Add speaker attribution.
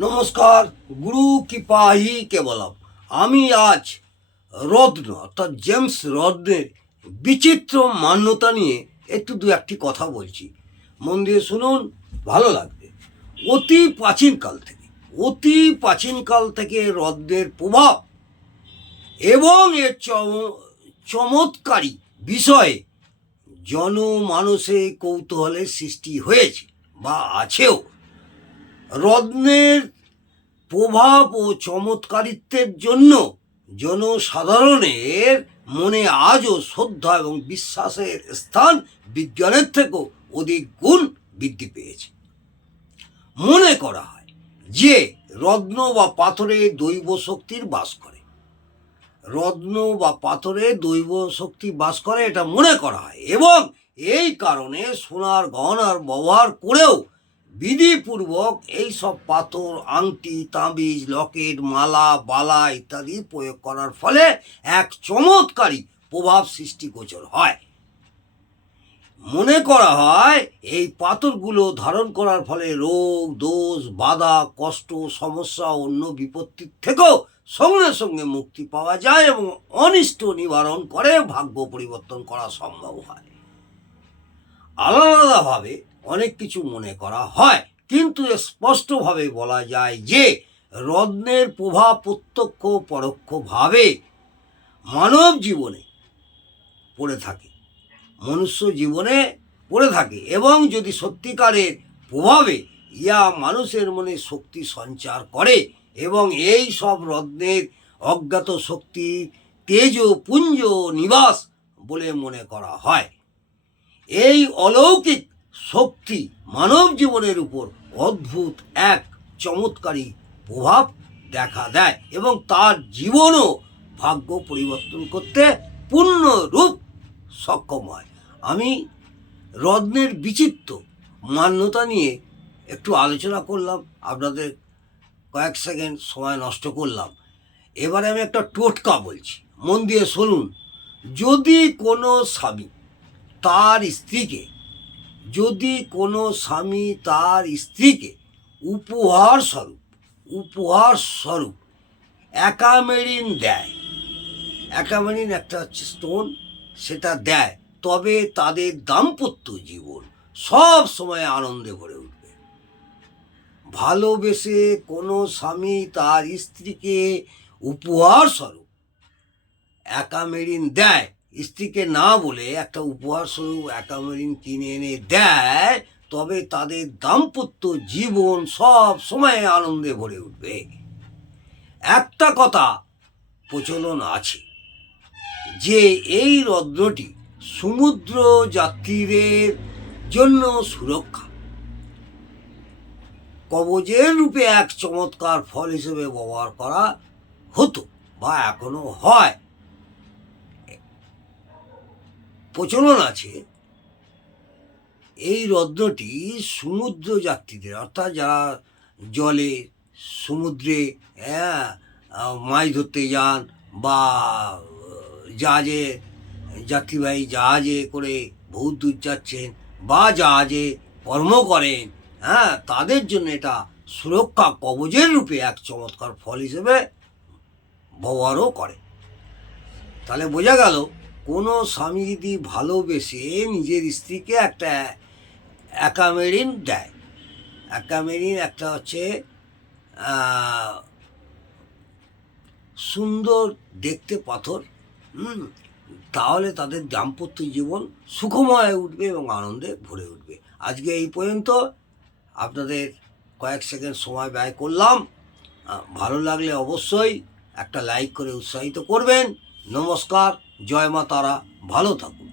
Speaker 1: নমস্কার, গুরু কৃপাহি কেবলম। আমি আজ রত্ন, অর্থাৎ জেমস রত্নের বিচিত্র মান্যতা নিয়ে একটু দু একটি কথা বলছি। মন দিয়ে শুনুন, ভালো লাগবে। অতি প্রাচীনকাল থেকে, অতি প্রাচীনকাল থেকে রত্নের প্রভাব এবং এর চম, চমৎকারী বিষয়ে জনমানসে কৌতূহলের সৃষ্টি হয়েছে বা আছেও। রত্নের প্রভাব ও চমৎকারিত্বের জন্য জনসাধারণের মনে আজও শ্রদ্ধা এবং বিশ্বাসের স্থান বিজ্ঞানের থেকেও অধিক গুণ বৃদ্ধি পেয়েছে। মনে করা হয় যে রত্ন বা পাথরে দৈব শক্তির বাস করে। রত্ন বা পাথরে দৈব শক্তি বাস করে এটা মনে করা হয় এবং এই কারণে সোনার গহনার ব্যবহার করেও বিধিপূর্বক এই সব পাথর, আংটি, তাবিজ, লকেট, মালা, বালা ইত্যাদি প্রয়োগ করার ফলে এক চমৎকারী প্রভাব সৃষ্টিগোচর হয়। মনে করা হয় এই পাথরগুলো ধারণ করার ফলে রোগ, দোষ, বাধা, কষ্ট, সমস্যা অন্য বিপত্তির থেকেও সঙ্গে সঙ্গে মুক্তি পাওয়া যায় এবং অনিষ্ট নিবারণ করে, ভাগ্য পরিবর্তন করা সম্ভব হয়। আলাদাভাবে অনেক কিছু মনে করা হয়। কিন্তু স্পষ্টভাবে বলা যায় যে, রত্নের প্রভাব প্রত্যক্ষ পরোক্ষভাবে মানব জীবনে পড়ে থাকে। মনুষ্য জীবনে পড়ে থাকে এবং যদি সত্যিকারের প্রভাবে ইয়া মানুষের মনে শক্তি সঞ্চার করে এবং এই সব রত্নের অজ্ঞাত শক্তি, তেজ, পুঞ্জ, নিবাস বলে মনে করা হয়। এই অলৌকিক শক্তি মানব জীবনের উপর অদ্ভুত এক চমৎকারী প্রভাব দেখা দেয় এবং তার জীবনও ভাগ্য পরিবর্তন করতে পূর্ণরূপ সক্ষম হয়। আমি রত্নের বিচিত্র মান্যতা নিয়ে একটু আলোচনা করলাম, আপনাদের কয়েক সেকেন্ড সময় নষ্ট করলাম। এবারে আমি একটা টোটকা বলছি, মন দিয়ে শুনুন। যদি কোনো স্বামী তার স্ত্রীকে যদি কোনো স্বামী তার স্ত্রীকে উপহার স্বরূপ উপহার স্বরূপ অ্যাকামেরিন দেয় অ্যাকামেরিন একটা হচ্ছে স্টোন সেটা দেয়, তবে তাদের দাম্পত্য জীবন সব সময় আনন্দে ভরে উঠবে। ভালোবেসে কোনো স্বামী তার স্ত্রীকে উপহার স্বরূপ অ্যাকামেরিন দেয় স্ত্রীকে না বলে একটা উপহার স্বরূপ কিনে এনে দেয়, তবে তাদের দাম্পত্য জীবন সব সময় আনন্দে ভরে উঠবে। একটা কথা প্রচলন আছে, যে এই রত্নটি সমুদ্র যাত্রীদের জন্য সুরক্ষা। কবজের রূপে এক চমৎকার ফল হিসেবে ব্যবহার করা হতো বা এখনও হয়। প্রচলন আছে, এই রত্নটি সমুদ্র যাত্রীদের, অর্থাৎ যারা জলে, সমুদ্রে হ্যাঁ মাছ ধরতে যান বা জাহাজে, যাত্রীবাহী জাহাজে করে বহু দূর যাচ্ছেন বা জাহাজে কর্ম করেন হ্যাঁ তাদের জন্য এটা সুরক্ষা কবজের রূপে এক চমৎকার ফল হিসেবে ব্যবহারও করে। তাহলে বোঝা গেল কোনো স্বামী যদি ভালোবেসে নিজের স্ত্রীকে একটা অ্যাকামেরিন দেয়। অ্যাকামেরিন একটা হচ্ছে সুন্দর দেখতে পাথর, হুম, তাহলে তাদের দাম্পত্য জীবন সুখময় উঠবে এবং আনন্দে ভরে উঠবে। আজকে এই পর্যন্ত আপনাদের কয়েক সেকেন্ড সময় ব্যয় করলাম। ভালো লাগলে অবশ্যই একটা লাইক করে উৎসাহিত করবেন। নমস্কার জয় মা তারা ভালো থাকুন।